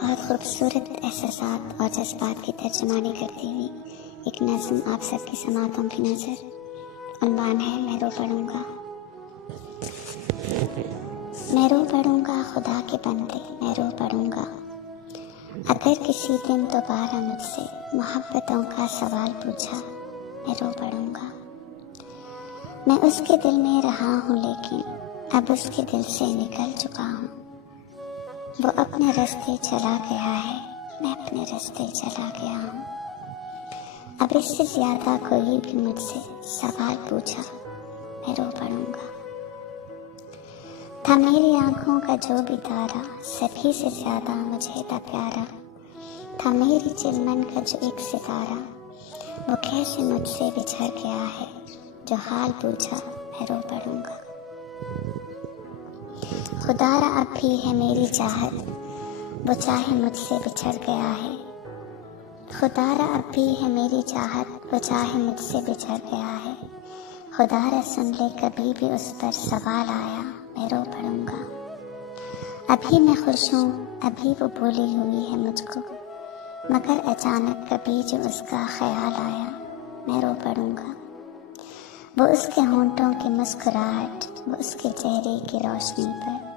बहुत खूबसूरत एहसासात और जज्बात की तर्जुमानी करती हुई एक नज़्म आप सबकी समातों की नज़र। उन्वान है मैं रो पड़ूंगा। मैं रो पड़ूंगा खुदा के बंदे, मैं रो पड़ूंगा। अगर किसी दिन दोबारा मुझसे मोहब्बतों का सवाल पूछा, मैं रो पड़ूंगा। मैं उसके दिल में रहा हूँ लेकिन अब उसके दिल से निकल चुका हूँ। वो अपने रास्ते चला गया है, मैं अपने रास्ते चला गया हूँ। अब इससे ज्यादा कोई भी मुझसे सवाल पूछा, मैं रो पड़ूंगा। था मेरी आंखों का जो भी तारा, सभी से ज्यादा मुझे था प्यारा। था मेरी चिलमन का जो एक सितारा, वो कैसे मुझसे बिछड़ गया है। जो हाल पूछा, मैं रो पड़ूंगा। खुदारा अब भी है मेरी चाहत, वो चाहे मुझसे बिछड़ गया है। खुदारा अब भी है मेरी चाहत, वो चाहे मुझसे बिछड़ गया है। खुदारा सुन ले कभी भी उस पर सवाल आया, मैं रो पड़ूंगा। अभी मैं खुश हूँ, अभी वो भूली हुई है मुझको, मगर अचानक कभी जो उसका ख्याल आया, मैं रो पड़ूंगा। वो उसके होंठों की मुस्कुराहट, वो उसके चेहरे की रोशनी पर,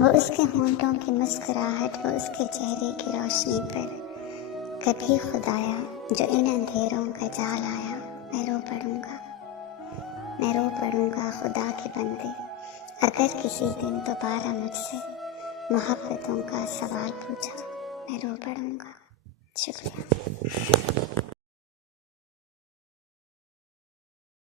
वो उसके होंठों की मुस्कुराहट, वो उसके चेहरे की रोशनी पर कभी खुदाया जो इन अंधेरों का जाल आया, मैं रो पड़ूंगा। मैं रो पड़ूंगा खुदा के बंदे, अगर किसी दिन दोबारा मुझसे मोहब्बतों का सवाल पूछा, मैं रो पड़ूंगा। शुक्रिया।